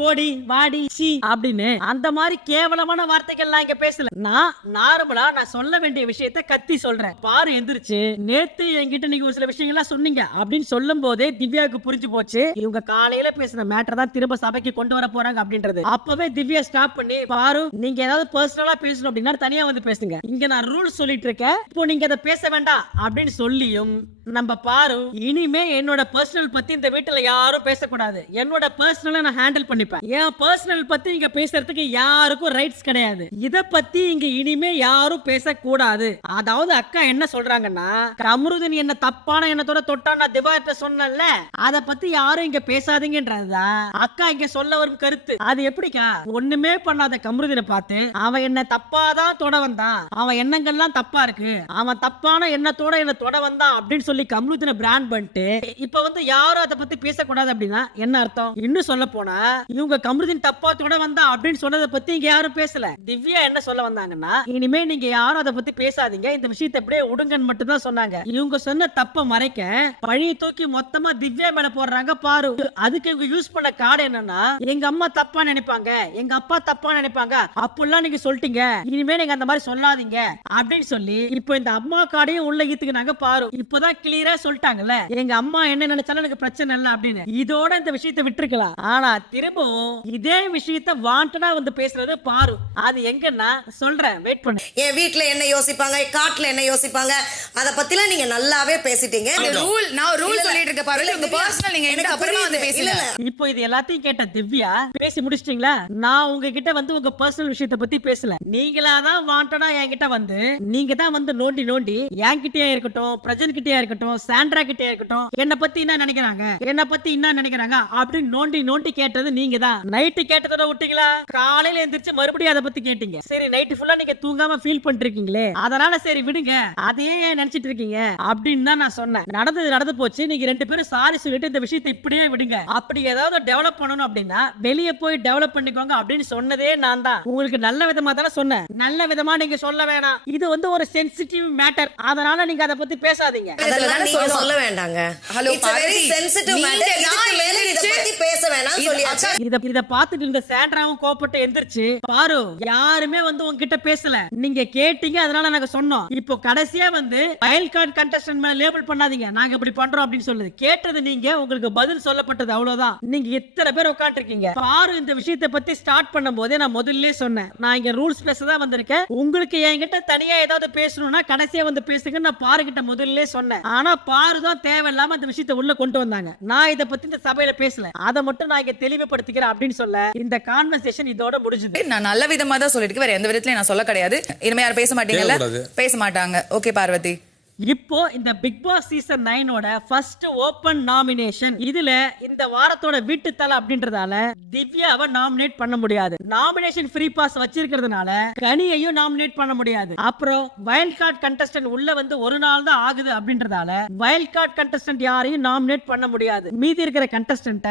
போடி வாடி சி அப்படின்னு அந்த மாதிரி கேவலமான வார்த்தைகள் நான் இங்க பேசல. நான் நார்மலா நான் சொல்ல வேண்டிய விஷயத்தை கத்தி சொல்றேன். பாரு எந்திரிச்சு, நேத்து என்கிட்ட நீங்க ஒரு சில விஷயங்கள்லாம் சொன்னீங்க அப்படின்னு சொல்லும் போதே திவ்யாவுக்கு புரிஞ்சு போச்சு இவங்க காலையில பேசின மேட்டர் தான் திரும்ப சபைக்கு கொண்டு வர போறாங்க அப்படின்றது. அப்பவே திவ்யா ஸ்டாப் பண்ணி, பாரு நீங்க ஏதாவது பர்சனலா பேசணும் அப்படின்னா தனியா வந்து பேசுங்க, இங்க நான் ரூல்ஸ் சொல்லிட்டு இருக்கேன், இப்போ நீங்க அதை பேச வேண்டாம் அப்படின்னு சொல்லியும் நம்ம பாரு இனிமே என்னோட பர்சனல் பத்தி இந்த வீட்டுல யாரும் பேசக்கூடாது. என்னோட பர்சனலை நான் ஹேண்டில் பண்ணிப்பேன். என் பர்சனல் பத்தி இங்க பேசுறதுக்கு யாருக்கும் ரைட்ஸ் கிடையாது. இத பத்தி இங்க இனிமே யாரும் பேசக்கூடாது கூடாது. அதாவது அக்கா என்ன சொல்றாங்கன்னா, கமருதீன் என்ன தப்பான எண்ணத்தோட தொட்டா நான் திவாகர்ட்ட சொன்னேன்ல, அத பத்தி யாரும் இங்க பேசாதீங்கன்றதுதான் அக்கா இங்க சொல்ல வரும் கருத்து. அது எப்படிக்கா, ஒண்ணுமே பண்ணாத கமருதீனை பார்த்து அவன் என்ன தப்பாதான் தொட வந்தான், அவன் எண்ணங்கள்லாம் தப்பா இருக்கு, அவன் தப்பான எண்ணத்தோட என்ன தொட வந்தான் அப்படின்னு சொல்லி கமருதீனை பிராண்ட் பண்ணிட்டு இப்ப வந்து யாரும் அதை பத்தி பேசக்கூடாது அப்படின்னா என்ன அர்த்தம்? இன்னும் சொல்ல போனா இவங்க கமருதீன் தப்பா தொட வந்தா அப்படின்னு சொன்னதை பத்தி இங்க யாரும் பேசல. திவ்யா என்ன சொல்ல வந்தாங்கன்னா, இனிமே நீங்க யாரும் அதை பத்தி பேசாதீங்க, இந்த விஷயத்தை அப்படியே உடுங்கன்னு மட்டும் தான் சொன்னாங்க. இவங்க சொன்ன தப்ப மறைக்க பழிய தூக்கி மொத்தமா திவ்யா மேல போடுறாங்க பாரு. அதுக்கு இவங்க யூஸ் பண்ண கார்டு என்னன்னா, எங்க அம்மா தப்பா நினைப்பாங்க, எங்க அப்பா தப்பா நினைப்பாங்க, அப்பெல்லாம் நீங்க சொல்லிட்டீங்க, இனிமே நீங்க அந்த மாதிரி சொல்லாதீங்க அப்படின்னு சொல்லி இப்போ இந்த அம்மா கார்டையும் உள்ள ஈத்துக்கினாங்க பாரு. இப்பதான் கிளியரா சொல்லிட்டாங்கல்ல, எங்க அம்மா என்ன நினைச்சாலும் எனக்கு பிரச்சனை இல்ல அப்படின்னு. இதோட இந்த விஷயத்தை விட்டுருக்கலாம். ஆனா திரும்பவும் இதே விஷயத்தை வாண்டடா வந்து பேசுறது பாரு. அது எங்கன்னா சொல்றேன், வெயிட் பண்ணு. என் வீட்ல என்ன யோசிப்பாங்க, காட்டுல என்ன யோசிப்பாங்க, அத பத்திலாம் நீங்க நல்லாவே பேசிட்டீங்க. ரூல் நான் ரூல் சொல்லிட்டு இருக்க பாரு. உங்க பர்சனல் நீங்க எனக்கு அப்புறமா வந்து பேசுங்க. இப்போ இது எல்லாத்தையும் கேட்ட திவ்யா பேசி முடிச்சிட்டீங்களா? நான் உங்ககிட்ட வந்து உங்க பர்சனல் விஷயத்தை பத்தி பேசல. நீங்களா தான் வாண்டடா என்கிட்ட வந்து நீங்க தான் வந்து நோண்டி நோண்டி என்கிட்டயே இருக்கட்டும், பிரஜன் கிட்டே இருக்கட்டும், சாண்ட்ரா கிட்டே இருக்கட்டும், என்ன பத்தி என்ன நினைக்கிறாங்க, என்ன பத்தி என்ன நினைக்கிறாங்க அப்படின்னு நோண்டி நோண்டி கேட்டது நீங்க தான். நைட்டு கேட்டதோட விட்டீங்களா, காலையில எந்திரிச்சு மறுபடியும் அதை பத்தி கேட்டீங்க. சரி, நைட்டு ஃபுல்லா நீங்க தூங்காம ஃபீல் பண்ணிட்டு இருக்கீங்களே, அதனால சரி விடுங்க, அதையே நினைச்சிட்டு இருக்கீங்க அப்படின்னு தான் நான் சொன்னேன். நடந்து போச்சு. நீங்க ரெண்டு பேரும் சாரி சொல்லிட்டு இந்த விஷயத்தை இப்படியே விடுங்க. அப்படி ஏதாவது டெவலப் பண்ணணும் அப்படின்னா வெளியே போய் டெவலப் பண்ணிக்கோங்க அப்படின்னு சொன்னதே நான் தான். உங்களுக்கு நல்ல விதமா தானே சொன்னேன், நல்ல விதமா நீங்க சொல்ல வேணாம். இது வந்து ஒரு சென்சிட்டிவ் மேட்டர், அதனால நீங்க அதை பத்தி பேசாதீங்க. அதெல்லாம் நீங்க சொல்ல வேண்டாங்க. ஹலோ வெரி சென்சிட்டிவ் மேட்டர், இதுக்கு மேல இத பத்தி பேச வேணாம் சொல்லியாச்சு. இத பார்த்துட்டு இருந்த சாண்ட்ராவும் கோபப்பட்டு எந்திரிச்சு பாரு, யாருமே வந்து உங்ககிட்ட பேசல, நீங்க கேட்டீங்க, அதனால நாங்க சொன்னோம். இப்போ கடைசியா வந்து வைல்ட் கார்டு கண்டஸ்டன்ட் மேல லேபிள் பண்ணாதீங்க, நாங்க இப்படி பண்றோம் அப்படின்னு சொல்லுது. கேட்டது நீங்க, உங்களுக்கு பதில் சொல்லப்பட்டது அவ்வளவுதான். நீங்க எத்தனை பேர் உட்கார்ந்திருக்கீங்க பாரு. இந்த விஷயத்தை பத்தி ஸ்டார்ட் பண்ணும்போதே நான் முதல்ல சொன்னேன், நான் இங்க ரூல்ஸ் பேச தான் வந்திருக்கேன். உங்களுக்கு என்கிட்ட தனியா ஏதாவது பேசணும்னா கடைசியா வந்து பேசுங்க, நான் பாரு கிட்ட முதல்ல சொன்னேன். ஆனா பாரு தான் தேவையில்லாம இந்த விஷயத்தை உள்ள கொண்டு வந்தாங்க. நான் இத பத்தி இந்த சபையில பேசல, அதை மட்டும் நான் இங்க தெளிவுபடுத்திக்கிறேன் அப்படின்னு சொல்ல இந்த கான்வர்சேஷன் இதோட முடிஞ்சது. நான் நல்ல விதமா தான் சொல்லிட்டு, வேற எந்த விதத்திலயும் நான் சொல்ல கிடையாது. இனிமே யாரும் பேச மாட்டீங்கல்ல? பேச மாட்டாங்க. ஓகே பார்வதி. இப்போ இந்த பிக் பாஸ் சீசன் 9ஓட ஃபர்ஸ்ட் ஓபன் நாமினேஷன். இதுல இந்த வாரத்தோட வீட்டு தலை அப்படின்றதால திவ்யாவை நாமினேட் பண்ண முடியாது. நாமினேஷன் ஃப்ரீ பாஸ் வச்சிருக்கிறதுனால கனியையும் நாமினேட் பண்ண முடியாது. அப்புறம் வைல்ட் கார்டு கண்டஸ்டன்ட் உள்ள வந்து ஒரு நாள் தான் ஆகுது அப்படின்றதால வைல்ட் கார்டு கண்டஸ்டன்ட் யாரையும் நாமினேட் பண்ண முடியாது. மீதி இருக்கிற கண்டஸ்டன்ட்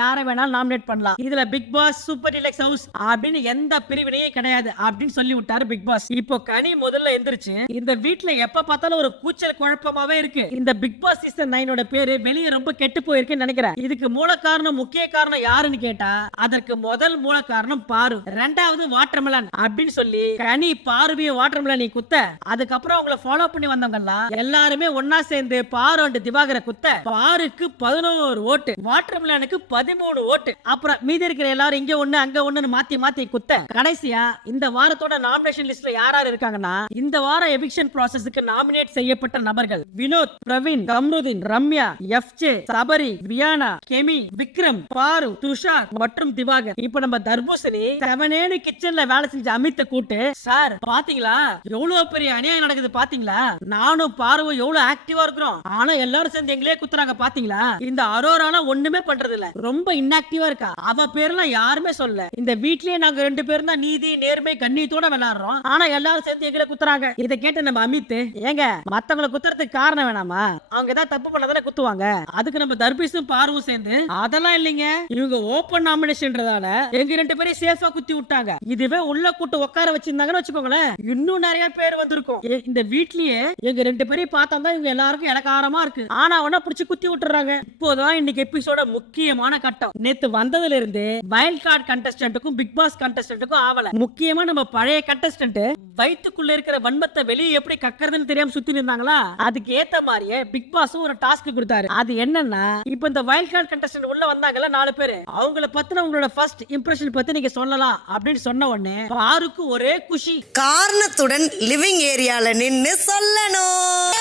யாரை வேணாலும் நாமினேட் பண்ணலாம். இதுல Bigg Boss, super deluxe house அப்படின்னு எந்த பிரிவினையும் கிடையாது அப்படின்னு சொல்லி விட்டாரு பிக் பாஸ். இப்போ கனி முதல்ல எந்திரிச்சு, இந்த வீட்டுல எப்ப பார்த்தாலும் ஒரு கூச்சல் குழப்பமாவே இருக்கு. இந்த பிக் பாஸ் சீசன் 9ஓட பேரு வெளியே ரொம்ப கெட்டு போயிருக்குன்னு நினைக்கிறேன். இதுக்கு மூல காரணம், முக்கிய காரணம் யாருன்னு கேட்டா அதற்கு முதல் மூல காரணம் பாரு, ரெண்டாவது வாட்டர்மெலன் அப்படின்னு சொல்லி கனி பார்வையும் வாட்டர்மெலன் குத்த, அதுக்கப்புறம் அவங்கள ஃபாலோ பண்ணி வந்தவங்க எல்லாம் எல்லாருமே ஒன்னா சேர்ந்து பாரு அண்ட் திவாகரை குத்த, பாருக்கு 11 ஓட்டு, வாட்டர்மெலனுக்கு 13 ஓட்டு, அப்புறம் மீதி இருக்கிற எல்லாரும் இங்க ஒண்ணு அங்க ஒண்ணுன்னு மாத்தி மாத்தி குத்த, கடைசியா இந்த வாரத்தோட நாமினேஷன் லிஸ்ட்ல யார் இருக்காங்கன்னா, இந்த வாரம் எவிக்ஷன் ப்ராசஸ்க்கு நாமினேட் செய்யப்பட்ட நபர்கள் வினோத், பிரவீன், கம்ருதீன், ரம்யா, எஃப்ஜே, சபரி, வியானா, கெமி, விக்ரம், பாரு, துஷார் மற்றும் திவாகர். இப்ப நம்ம தர்பூசணி 7 கிச்சன்ல வேலை செஞ்ச அமித்த கூட்டு, சார் பாத்தீங்களா எவ்வளவு பெரிய அநியாயம் நடக்குது பாத்தீங்களா, நானும் பாருவும் எவ்வளவு ஆக்டிவா இருக்கிறோம், ஆனா எல்லாரும் சேர்ந்து எங்களே குத்துறாங்க பாத்தீங்களா, இந்த அரோரானா ஒண்ணுமே பண்றது இல்ல, ரொம்ப இன்ஆக்டிவா இருக்கா, அவ பேர்லாம் யாருமே சொல்ல, இந்த வீட்லயே நாங்க 2 பேரும் தான் நீதி நேர்மை கண்ணியத்தோட விளையாடுறோம், ஆனா எல்லாரும் சேர்ந்து எங்களே குத்துறாங்க. இதை கேட்ட நம்ம அமித், ஏங்க மத்தவங்களை குத்துறதுக்கு காரணம் வேணாமா, அவங்க ஏதாவது தப்பு பண்ணதானே குத்துவாங்க, அதுக்கு நம்ம தர்பீஸும் பார்வும் சேர்ந்து அதெல்லாம் இல்லைங்க, இவங்க ஓபன் நாமினேஷன்றதால எங்க 2 பேரையும் சேஃபா குத்தி விட்டாங்க. இதுவே உள்ள கூட்டு உட்கார வச்சிருந்தாங்கன்னு வச்சுக்கோங்களேன், இன்னும் நிறைய பேர் வந்திருக்கும். இந்த வீட்லயே எங்க 2 பேரையும் பார்த்தா தான் இவங்க எல்லாருக்கும் இலக்காரமா இருக்கு, ஆனா அவனா பிடிச்சி குத்தி விட்டுறாங்க. இப்போதான் இன்னைக்கு எபிசோட முக்கியமான கட்டம். நேத்து வந்ததுல இருந்து வைல்ட் கார்டு கண்டஸ்டன்ட்டுக்கும் பிக் பாஸ் கண்டஸ்டன்ட்டுக்கும் ஆவல. முக்கியமா நம்ம பழைய கண்டஸ்டன்ட் வயிற்றுக்குள்ள இருக்கிற வன்மத்தை வெளியே எப்படி கக்கறதுன்னு தெரியாம சுத்தி இருந்தாங்களா, அதுக்கு ஏத்த மாதிரியே பிக் பாஸும் ஒரு டாஸ்க் கொடுத்தாரு. அது என்னன்னா, இப்ப இந்த வைல்ட் கார்டு கண்டஸ்டன்ட் உள்ள வந்தாங்கல்ல 4 பேர், அவங்கள பத்தின உங்களோட ஃபர்ஸ்ட் இம்ப்ரெஷன் பத்தி நீங்க சொல்லலாம் அப்படின்னு சொன்ன உடனே பாருக்கு ஒரே குஷி. காரணத்துடன் லிவிங் ஏரியால நின்னு சொல்லணும்.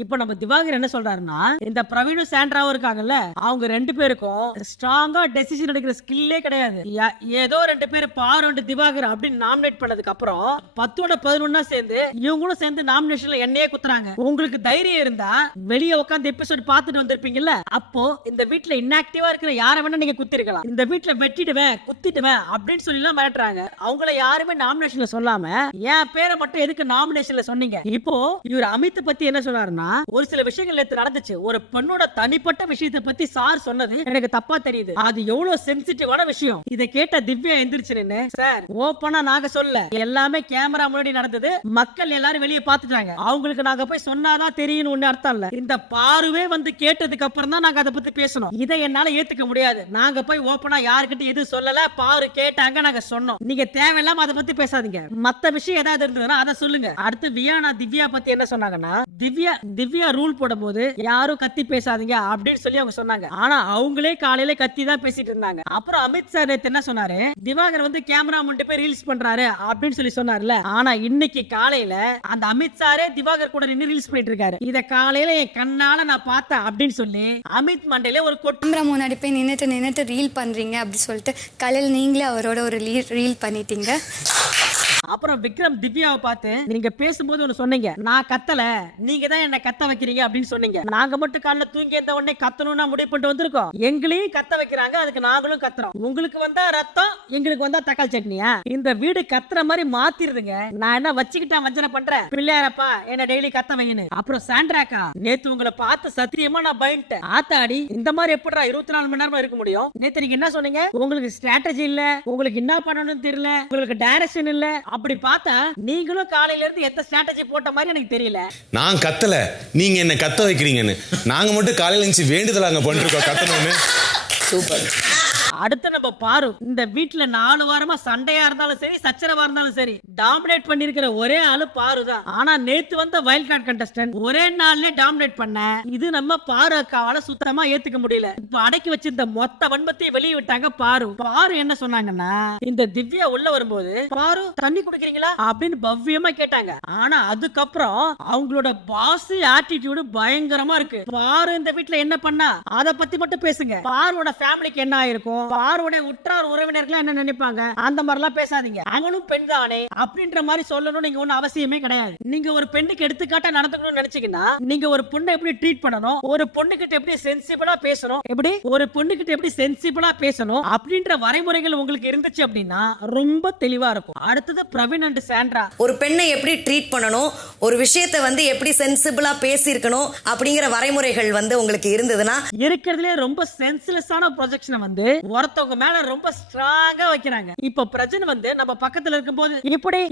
இப்ப நம்ம திவாகர் என்ன சொல்றாருன்னா, இந்த பிரவீனும் சாண்ட்ராவும் இருக்காங்கல்ல, அவங்க 2 பேருக்கும் ஸ்ட்ராங்கா டெசிஷன் எடுக்கிற ஸ்கில்லே கிடையாது. ஏதோ 2 பேர் பாரு அண்ட் திவாகர் அப்படின்னு நாமினேட் பண்ணதுக்கு அப்புறம் 10ஓட 11 சேர்ந்து இவங்களும் சேர்ந்து நாமினேஷன்ல என்னையே குத்துறாங்க. உங்களுக்கு தைரியம் இருந்தா வெளியே உட்கார்ந்து எபிசோட் பார்த்துட்டு வந்திருப்பீங்கல்ல, அப்போ இந்த வீட்ல இன்ஆக்டிவா இருக்கிற யாரை வேணா நீங்க குத்திருக்கலாம். இந்த வீட்ல வெட்டிடுவேன் குத்திடுவேன் அப்படின்னு சொல்லி எல்லாம் மிரட்டுறாங்க. அவங்கள யாருமே நாமினேஷன்ல சொல்லாம என் பேரை மட்டும் எதுக்கு நாமினேஷன்ல சொன்னீங்க? இப்போ இவர் அமித் பத்தி என்ன சொன்னாருன்னா, ஒரு சில விஷயங்கள் நேத்து நடந்துச்சு. ஒரு பெண்ணோட தனிப்பட்ட விஷயத்தை பத்தி சார் சொன்னது எனக்கு தப்பா தெரியுது. அது எவ்வளவு சென்சிட்டிவான விஷயம். இதை கேட்ட திவ்யா எந்திரிச்சு நின்னு, சார் ஓப்பனா நாங்க சொல்ல, எல்லாமே கேமரா முன்னாடி நடந்தது, மக்கள் எல்லாரும் வெளியே பாத்துட்டாங்க, அவங்களுக்கு நாங்க போய் சொன்னாதான் தெரியும் ஒண்ணு அர்த்தம் இல்ல. இந்த பாருவே வந்து கேட்டதுக்கு அப்புறம் தான் நாங்க அதை பத்தி பேசணும். இதை என்னால ஏத்துக்க முடியாது. நாங்க போய் ஓப்பனா யாருக்கிட்ட எதுவும் சொல்லல, பாரு கேட்டாங்க, நாங்க சொன்னோம். நீங்க தேவையில்லாம அதை பத்தி பேசாதீங்க. மத்த விஷயம் ஏதாவது இருந்ததுன்னா அதை சொல்லுங்க. அடுத்து வியானா திவ்யா பத்தி என்ன சொன்னாங்கன்னா, திவ்யா ரூல் போடும்போது யாரும் கத்தி பேசாதீங்க அப்படின்னு சொல்லி அவங்க சொன்னாங்க. ஆனா அவங்களே காலையில கத்தி தான் பேசிட்டு இருந்தாங்க. அப்புறம் அமித் சார் என்ன சொன்னாரு, திவாகர் வந்து கேமரா முன்ட்டு போய் ரீல்ஸ் பண்றாரு அப்படின்னு சொல்லி சொன்னார்ல. ஆனா இன்னைக்கு காலையில அந்த அமித் சாரே திவாகர் கூட நின்று ரீல்ஸ் பண்ணிட்டு இருக்காரு. இத காலையில என் கண்ணால நான் பார்த்தேன் அப்படின்னு சொல்லி அமித் மண்டையில ஒரு கேமரா முன்னாடி போய் நின்னுட்டு ரீல் பண்றீங்க அப்படி சொல்லிட்டு காலையில நீங்களே அவரோட ஒரு ரீல் பண்ணிட்டீங்க. அப்புறம் விக்ரம் திவ்யாவை பார்த்து, நீங்க பேசும்போது ஒண்ணு சொன்னீங்க, நான் கத்தல, நீங்க தான் என்ன கத்த வைக்கிறீங்க அப்படின்னு சொன்னீங்க. நாங்க மட்டும் காலைல தூங்கி எந்த உடனே கத்தணும்னா முடிவு பண்ணிட்டு வந்திருக்கோம். எங்களையும் கத்த வைக்கிறாங்க, அதுக்கு நாங்களும் கத்துறோம். உங்களுக்கு வந்தா ரத்தம், எங்களுக்கு வந்தா தக்காளி சட்னியா? இந்த வீடு கத்துற மாதிரி மாத்திருதுங்க. நான் என்ன வச்சுக்கிட்டா வஞ்சனை பண்றேன்? பிள்ளையாரப்பா என்ன டெய்லி கத்த வைன்னு. அப்புறம் சாண்ட்ராக்கா, நேத்து உங்களை பார்த்து சத்தியமா நான் பயந்துட்டேன். ஆத்தாடி, இந்த மாதிரி எப்படிடா 24 மணி நேரமா இருக்க முடியும்? நேத்து நீங்க என்ன சொன்னீங்க? உங்களுக்கு ஸ்ட்ராட்டஜி இல்ல, உங்களுக்கு என்ன பண்ணணும்னு தெரியல, உங்களுக்கு டைரக்ஷன் இல்ல. அப்படி பார்த்தா நீங்களும் காலையில இருந்து எந்த ஸ்ட்ராட்டஜி போட்ட மாதிரி எனக்கு தெரியல. நான் கத்தல, நீங்க என்ன கத்த வைக்கிறீங்கன்னு. நாங்க மட்டும் காலையில எழுந்து வேண்டுதலாங்க பண்ணிருக்கோம் கத்தணும்னு. சூப்பர். அடுத்து நம்ம பாரு, இந்த வீட்டுல 4 வாரமா சண்டையா இருந்தாலும் சரி, சச்சரவா இருந்தாலும் சரி, டாமினேட் பண்ணிருக்கிற ஒரே ஆளு பாரு தான். ஆனா நேத்து வந்த வைல்ட் கார்டு கண்டஸ்டன்ட் ஒரே நாள்ல டாமினேட் பண்ண, இது நம்ம பாரு அக்காவால சுத்தமா ஏத்துக்க முடியல. இப்ப அடக்கி வச்சிருந்த மொத்த வன்மத்தையும் வெளியே விட்டாங்க பாரு. பாரு என்ன சொன்னாங்கன்னா, இந்த திவ்யா உள்ள வரும்போது, பாரு தண்ணி குடிக்கிறீங்களா அப்படின்னு பவ்யமா கேட்டாங்க. ஆனா அதுக்கப்புறம் அவங்களோட பாஸ் ஆட்டிடியூடு பயங்கரமா இருக்கு. பாரு இந்த வீட்டுல என்ன பண்ணா அத பத்தி மட்டும் பேசுங்க. பாருவோட ஃபேமிலிக்கு என்ன ஆயிருக்கும், பாருடைய உற்றார் உறவினர்கள் என்ன நினைப்பாங்க, அந்த மாதிரி எல்லாம் பேசாதீங்க. அவனும் பெண் தானே அப்படின்ற மாதிரி சொல்லணும் நீங்க ஒன்னும் அவசியமே கிடையாது. நீங்க ஒரு பெண்ணுக்கு எடுத்துக்காட்டா நடந்துக்கணும்னு நினைச்சீங்கன்னா, நீங்க ஒரு பொண்ணை எப்படி ட்ரீட் பண்ணணும், ஒரு பொண்ணுகிட்ட எப்படி சென்சிபிளா பேசணும், எப்படி ஒரு பொண்ணுகிட்ட எப்படி சென்சிபிளா பேசணும் அப்படின்ற வரைமுறைகள் உங்களுக்கு இருந்துச்சு அப்படின்னா ரொம்ப தெளிவா இருக்கும். அடுத்தது பிரவீன் அண்ட் சாண்ட்ரா, ஒரு பெண்ணை எப்படி ட்ரீட் பண்ணணும், ஒரு விஷயத்தை வந்து எப்படி சென்சிபிளா பேசியிருக்கணும் அப்படிங்கிற வரைமுறைகள் வந்து உங்களுக்கு இருந்ததுன்னா, இருக்கிறதுலே ரொம்ப சென்ஸ்லெஸ்ஸான ப்ரொஜெக்ஷனை வந்து ஒருத்தவங்க மேல ரொம்ப ஸ்ட்ராங்கா வைக்கிறாங்க. இப்ப பிரஜன் வந்து நம்ம பக்கத்துல இருக்கும்போது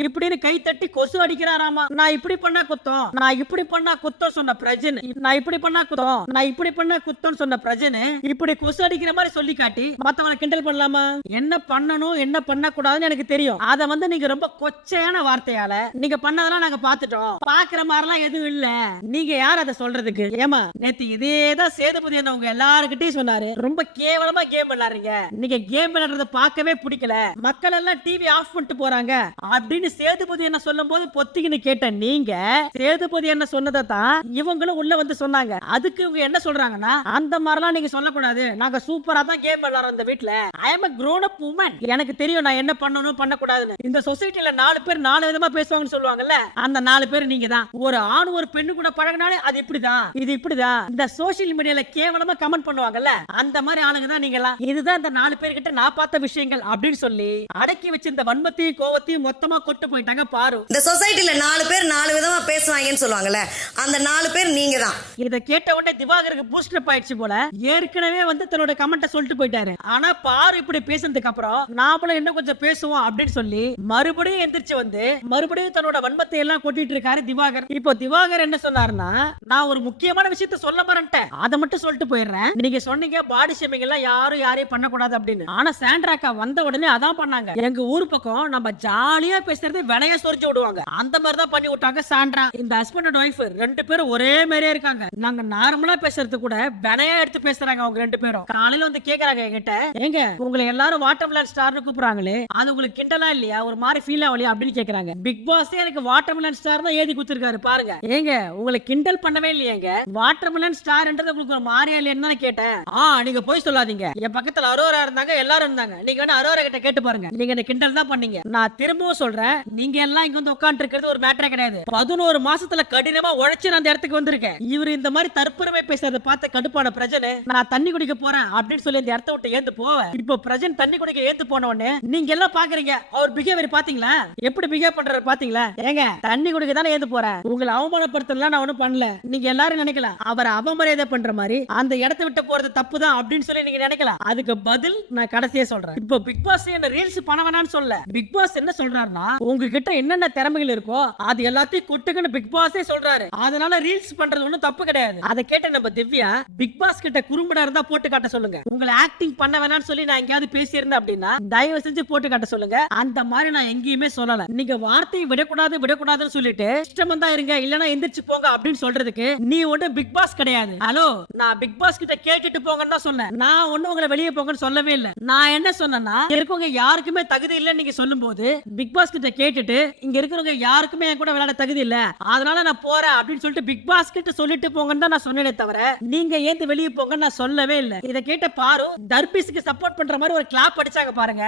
இப்படின்னு கை தட்டி கொசு அடிக்கிறாராமா. நான் இப்படி பண்ணா குத்தம், நான் இப்படி பண்ணா குத்தம் சொன்ன பிரஜன், நான் இப்படி பண்ணா குத்தம், நான் இப்படி பண்ணா குத்தம் சொன்ன பிரஜன் இப்படி கொசு அடிக்கிற மாதிரி சொல்லி காட்டி மத்தவங்களை கிண்டல் பண்ணலாமா? என்ன பண்ணணும் என்ன பண்ண கூடாதுன்னு எனக்கு தெரியும். அத வந்து நீங்க ரொம்ப கொச்சையான வார்த்தையால நீங்க பண்ணதெல்லாம் நாங்க பாத்துட்டோம், பாக்குற மாதிரிலாம் எதுவும் இல்ல. நீங்க யார் அதை சொல்றதுக்கு? ஏமா நேத்து இதேதான் சேதுபதி உங்க எல்லாருக்கிட்டையும் சொன்னாரு, ரொம்ப கேவலமா கேம் விளையாடுறீங்க, நீங்க கேம் விளையாடுறத பார்க்கவே பிடிக்கல, மக்கள் எல்லாம் டிவி ஆஃப் பண்ணிட்டு போறாங்க அப்படின்னு சேதுபதி என்ன சொல்லும் போது பொத்திக்கின்னு கேட்ட நீங்க, சேதுபதி என்ன சொன்னதை தான் இவங்களும் உள்ள வந்து சொன்னாங்க. அதுக்கு இவங்க என்ன சொல்றாங்கன்னா, அந்த மாதிரிலாம் நீங்க சொல்லக்கூடாது, நாங்க சூப்பரா தான் கேம் விளையாடுறோம் இந்த வீட்டுல, ஐ அம் a grown up woman, எனக்கு தெரியும் நான் என்ன பண்ணணும் பண்ணக்கூடாதுன்னு. இந்த சொசைட்டில 4 பேர் 4 விதமா பேசுவாங்கன்னு சொல்லுவாங்கல்ல, அந்த 4 பேர் நீங்க தான். ஒரு ஆண் ஒரு பெண்ணு கூட பழகினாலே அது இப்படிதான், இது இப்படிதான், இந்த சோசியல் மீடியால கேவலமா கமெண்ட் பண்ணுவாங்கல்ல, அந்த மாதிரி ஆளுங்க தான் நீங்களா. இதுதான் இந்த 4 பேர்கிட்ட நான் பார்த்த விஷயங்கள் அப்படின்னு சொல்லி அடக்கி வச்சு இந்த வன்மத்தையும் கோவத்தையும் மொத்தமா கொட்டு போயிட்டாங்க பாரு. இந்த சொசைட்டில 4 பேர் 4 விதமா பேசுவாங்கன்னு சொல்லுவாங்கல்ல, அந்த 4 பேர் நீங்க தான். இத கேட்ட உடனே திவாகருக்கு பூஸ்ட் அப் ஆயிடுச்சு போல. ஏற்கனவே வந்து தன்னோட கமெண்ட்டை சொல்லிட்டு போயிட்டாரு. ஆனா பாரு இப்படி பேசினதுக்கு அப்புறம் நாமளும் இன்னும் கொஞ்சம் பேசுவோம் அப்படின்னு சொல்லி மறுபடியும் எந்திரிச்சு வந்து மறுபடியும் தன்னோட வன்மத்தை எல்லாம் கொட்டிட்டு இருக்காரு திவாகர். இப்போ திவாகர் என்ன சொன்னாருன்னா, நான் ஒரு முக்கியமான விஷயத்த சொல்ல மறந்துட்டேன், அதை மட்டும் சொல்லிட்டு போயிடுறேன். நீங்க சொன்னீங்க பாடி ஷேமிங் எல்லாம் யாரும் யாரையும் பண்ணக்கூடாது அப்படின்னு. ஆனா சாண்ட்ராக்கா வந்த உடனே அதான் பண்ணாங்க. எங்க ஊர் பக்கம் நம்ம ஜாலியா பேசுறது வினைய சொரிஞ்சு விடுவாங்க, அந்த மாதிரி தான் பண்ணி விட்டாங்க சாண்ட்ரா. இந்த ஹஸ்பண்ட் அண்ட் ஒய்ஃப் 2 பேரும் ஒரே மாதிரியே இருக்காங்க. நாங்க நார்மலா பேசுறது கூட வினையா எடுத்து பேசுறாங்க அவங்க 2 பேரும். காலையில வந்து கேக்குறாங்க என்கிட்ட, ஏங்க உங்களை எல்லாரும் வாட்டர்மெலன் ஸ்டார்னு கூப்பிடுறாங்களே, அது உங்களுக்கு கிண்டலா இல்லையா, ஒரு மாதிரி ஃபீல் ஆகலையா அப்படின்னு கேக்குறாங்க. பிக் பாஸ் எனக்கு வாட்டர்மெலன் ஸ்டார் தான் செய்தி கொடுத்திருக்காரு பாருங்க. ஏங்க உங்களை கிண்டல் பண்ணவே இல்லையேங்க. வாட்டர்மெலன் ஸ்டார்ன்றது உங்களுக்கு ஒரு மாரியா இல்லைன்னு தான் கேட்டேன். நீங்க போய் சொல்லாதீங்க. என் பக்கத்துல அரோரா இருந்தாங்க, எல்லாரும் இருந்தாங்க. நீங்க வேணா அரோரா கிட்ட கேட்டு பாருங்க. நீங்க என்ன கிண்டல் தான் பண்ணீங்க. நான் திரும்பவும் சொல்றேன், நீங்க எல்லாம் இங்க வந்து உட்கார்ந்து இருக்கிறது ஒரு மேட்டரே கிடையாது. 11 மாசத்துல கடினமா உழைச்சு நான் அந்த இடத்துக்கு வந்திருக்கேன். இவர் இந்த மாதிரி தற்புறமை பேசுறத பார்த்த கடுப்பான பிரஜனை நான் தண்ணி குடிக்க போறேன் அப்படின்னு சொல்லி இந்த இடத்த விட்டு ஏந்து போவேன். இப்போ பிரஜன் தண்ணி குடிக்க ஏந்து போன உடனே நீங்க எல்லாம் பாக்குறீங்க அவர் பிஹேவியர் பாத்தீங்களா, எப்படி பிஹேவ் பண்றாரு பாத்தீங்களா? ஏங்க தண்ணி குடிக்க தானே ஏந்து போறேன், உங்களை அவமானப்படுத்தலாம் நான் ஒண்ணும் பண்ணல. நீங்க எல்லாரும் நினைக்கலாம் அவரை அவமரியாதை பண்ற மாதிரி அந்த இடத்தை விட்டு போறது தப்பு தான் அப்படின்னு சொல்லி நீங்க நினைக்கலாம். அதுக்கு பதில் நான் கடைசியா சொல்றேன். இப்போ பிக் பாஸ் என்ன ரீல்ஸ் பண்ண வேணாம்னு சொல்ல. பிக் பாஸ் என்ன சொல்றாருன்னா உங்ககிட்ட என்னென்ன திறமைகள் இருக்கோ அது எல்லாத்தையும் கொட்டுக்குன்னு பிக் பாஸே சொல்றாரு. அதனால ரீல்ஸ் பண்றது ஒண்ணும் தப்பு கிடையாது. அதை கேட்ட நம்ம திவ்யா பிக் பாஸ் கிட்ட குறும்படா இருந்தா போட்டு காட்ட சொல்லுங்க. உங்களை ஆக்டிங் பண்ண வேணாம்னு சொல்லி நான் எங்கேயாவது பேசியிருந்தேன் அப்படின்னா தயவு செஞ்சு போட்டு காட்ட சொல்லுங்க. அந்த மாதிரி நான் எங்கேயுமே சொல்லல. நீங்க வார்த்தையை விடக்கூடாதுன்னு சொல்லிட்டு இஷ்டம் தான் இருங்க இல்லனா எந்திரிச்சு போங்க அப்படின்னு சொல்றதுக்கு நீ ஒண்ணு பிக் பாஸ் கிடையாது. ஹலோ, நான் பிக் பாஸ் கிட்ட கேட்டுட்டு போங்கன்னு தான் சொன்னேன். நான் ஒண்ணு உங்களை வெளியே போங்கன்னு சொல்லவே இல்லை. நான் என்ன சொன்னேன்னா இருக்கவங்க யாருக்குமே தகுதி இல்லைன்னு நீங்க சொல்லும் போது பிக் பாஸ் கிட்ட கேட்டுட்டு இங்க இருக்கிறவங்க யாருக்குமே என் கூட விளையாட தகுதி இல்ல, அதனால நான் போறேன் அப்படின்னு சொல்லிட்டு பிக் பாஸ் கிட்ட சொல்லிட்டு போங்கன்னு தான் நான் சொன்னேனே தவிர நீங்க ஏன் வெளியே போங்கன்னு நான் சொல்லவே இல்லை. இதை கேட்ட பாரு தர்பீஸ்க்கு சப்போர்ட் பண்ற மாதிரி ஒரு கிளாப் அடிச்சாங்க பாருங்க.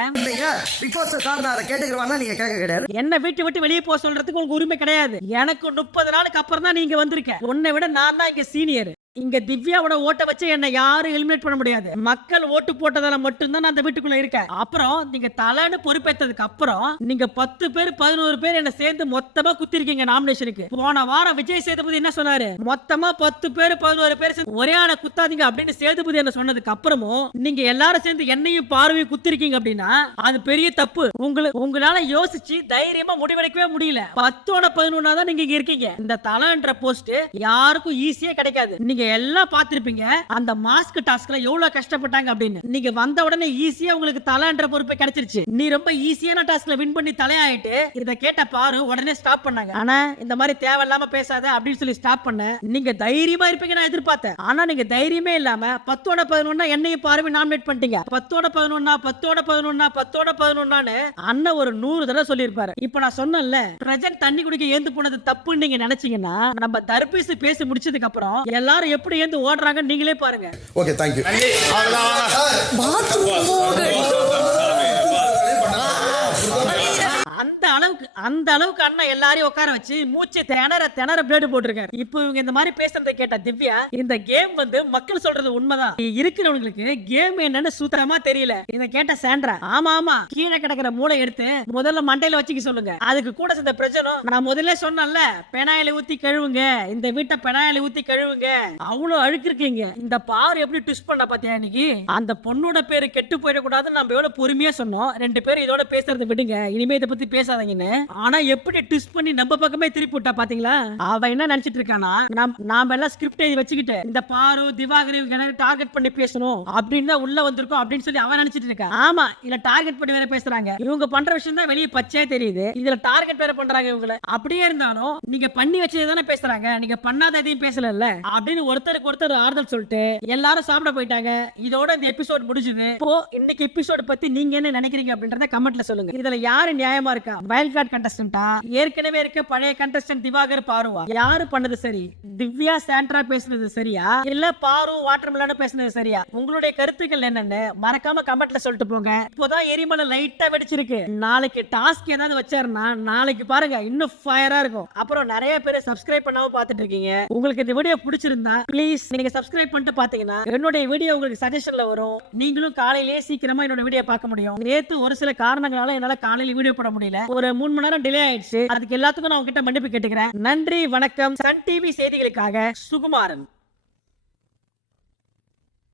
பிக் பாஸ் சார் நான் கேட்டுக்கிறேன்னா நீங்க கேட்க கிடையாது. என்ன வீட்டு விட்டு வெளியே போக சொல்றதுக்கு உங்களுக்கு உரிமை கிடையாது. எனக்கு 30 நாளுக்கு அப்புறம் தான் நீங்க வந்திருக்க. உன்னை விட நான் தான் இங்க சீனியர். இங்க திவ்யாவோட ஓட்ட வச்சு என்ன யாரும் எலிமினேட் பண்ண முடியாது. மக்கள் ஓட்டு போட்டதால மட்டும்தான் நான் அந்த வீட்டுக்குள்ள இருக்கேன். அப்புறம் நீங்க தலைன்னு பொறுப்பேற்றதுக்கு அப்புறம் நீங்க 10 பேர் 11 பேர் என்ன சேர்ந்து மொத்தமா குத்திருக்கீங்க நாமினேஷனுக்கு. போன வாரம் விஜய் சேதுபதி என்ன சொன்னாரு, மொத்தமா 10 பேர் 11 பேர் சேர்ந்து ஒரே ஆளை குத்தாதீங்க அப்படின்னு சேதுபதி என்ன சொன்னதுக்கு அப்புறமும் நீங்க எல்லாரும் சேர்ந்து என்னையும் பார்வையும் குத்திருக்கீங்க அப்படின்னா அது பெரிய தப்பு. உங்களால யோசிச்சு தைரியமா முடிவெடுக்கவே முடியல. 10-11 தான் நீங்க இங்க இருக்கீங்க. இந்த தலைன்ற போஸ்ட் யாருக்கும் ஈஸியா கிடைக்காது. நீங்க எல்லாம் பார்த்திருப்பீங்க அந்த மாஸ்க் டாஸ்க்ல எவ்வளவு கஷ்டப்பட்டாங்க அப்படின்னு. நீங்க வந்த உடனே ஈஸியா உங்களுக்கு தலைன்ற பொறுப்பு கிடைச்சிருச்சு. நீ ரொம்ப ஈஸியான டாஸ்க்ல வின் பண்ணி தலையாயிட்டு இத கேட்ட பாரு உடனே ஸ்டாப் பண்ணாங்க. ஆனா இந்த மாதிரி தேவையில்லாம பேசாத அப்படின்னு சொல்லி ஸ்டாப் பண்ண. நீங்க தைரியமா இருப்பீங்க நான் எதிர்பார்த்தேன். ஆனா நீங்க தைரியமே இல்லாம 10-11 என்னையும் பார்வை நாமினேட் பண்ணிட்டீங்க. 10-11 அண்ணன் ஒரு 100 தடவை சொல்லியிருப்பாரு. இப்ப நான் சொன்னேன்ல பிரஜன் தண்ணி குடிக்க ஏந்து போனது தப்புன்னு நீங்க நினைச்சீங்கன்னா நம்ம தர்பீஸ் பேசி முடிச்சதுக்கு அப்புறம் எல்லாரும் எப்படி ஏந்து ஓடுறாங்க நீங்களே பாருங்க. Okay, thank you. அந்த அளவுக்கு அண்ணன் எல்லாரையும் உட்கார வச்சு மூச்சு திணற பிளேடு போட்டிருக்காரு. இப்போ இவங்க இந்த மாதிரி பேசுறதை கேட்ட திவ்யா இந்த கேம் வந்து மக்கள் சொல்றது உண்மைதான். இருக்கிறவங்களுக்கு கேம் என்னன்னு சுத்தமா தெரியல. இத கேட்ட சாண்ட்ரா ஆமா கீழே கிடக்கிற மூளை எடுத்து முதல்ல மண்டையில வச்சுக்க சொல்லுங்க. அதுக்கு கூட சேர்ந்த பிரச்சனம் நான் முதல்ல சொன்னேன்ல, பெனாயில ஊத்தி கழுவுங்க, இந்த வீட்டை பெனாயில ஊத்தி கழுவுங்க, அவ்வளவு அழுக்கு இருக்கீங்க. இந்த பார் எப்படி ட்விஸ்ட் பண்ண பாத்தியா இன்னைக்கு. அந்த பொண்ணோட பேரு கெட்டு போயிடக்கூடாதுன்னு நம்ம எவ்வளவு பொறுமையா சொன்னோம். 2 பேரும் இதோட பேசுறதை விடுங்க, இனிமே இதை பத்தி பேசாதீங்கன்னு. ஆனா எப்படி ட்விஸ்ட் பண்ணி நம்ம பக்கமே திருப்பி விட்டா பாத்தீங்களா. அவ என்ன நினைச்சிட்டு இருக்கானா, நாம எல்லாம் ஸ்கிரிப்ட் எழுதி வச்சுக்கிட்டு இந்த பாரு திவாகர் டார்கெட் பண்ணி பேசணும் அப்படின்னு உள்ள வந்திருக்கோம் அப்படின்னு சொல்லி அவன் நினைச்சிட்டு இருக்கா. ஆமா, இல்ல டார்கெட் பண்ணி வேற பேசுறாங்க. இவங்க பண்ற விஷயம் தான் வெளியே பச்சையா தெரியுது. இதுல டார்கெட் வேற பண்றாங்க இவங்கள. அப்படியே இருந்தாலும் நீங்க பண்ணி வச்சது தானே பேசுறாங்க, நீங்க பண்ணாத எதையும் பேசல அப்படின்னு ஒருத்தருக்கு ஒருத்தர் ஆறுதல் சொல்லிட்டு எல்லாரும் சாப்பிட போயிட்டாங்க. இதோட இந்த எபிசோட் முடிஞ்சது. இப்போ இன்னைக்கு எபிசோட் பத்தி நீங்க என்ன நினைக்கிறீங்க அப்படின்றத கமெண்ட்ல சொல்லுங்க. இதுல யாரு நியாயமா இருக்கா, வைல்ட் கார்டு கண்டஸ்டன்டா, ஏற்கனவே இருக்க பழைய கண்டஸ்டன்ட் திவாகர் பாருவா, யாரு பண்ணது சரி, திவ்யா சாண்ட்ரா பேசுனது சரியா இல்ல பாரு வாட்டர்மெலன் பேசுனது சரியா? உங்களுடைய கருத்துக்கள் என்னன்னு மறக்காம கமெண்ட்ல சொல்லிட்டு போங்க. இப்போதான் எரிமலை லைட்டா வெடிச்சிருக்கு. நாளைக்கு டாஸ்க் ஏதாவது வச்சாருன்னா நாளைக்கு பாருங்க இன்னும் ஃபயரா இருக்கும். அப்புறம் நிறைய பேர் சப்ஸ்கிரைப் பண்ணாம பாத்துட்டு இருக்கீங்க. உங்களுக்கு இந்த வீடியோ பிடிச்சிருந்தா ப்ளீஸ் நீங்க சப்ஸ்கிரைப் பண்ணிட்டு பாத்தீங்கன்னா என்னுடைய வீடியோ உங்களுக்கு சஜஷன்ல வரும். நீங்களும் காலையிலேயே சீக்கிரமா என்னோட வீடியோ பார்க்க முடியும். நேத்து ஒரு சில காரணங்களால என்னால காலையில வீடியோ போட முடியல, ஒரு 3 மணி நேரம் டிலே ஆயிடுச்சு. அதுக்கு எல்லாத்துக்கும் நான் உங்ககிட்ட மன்னிப்பு கேட்டுக்கிறேன். நன்றி, வணக்கம். சன் டிவி செய்திகளுக்காக சுகுமாரன்.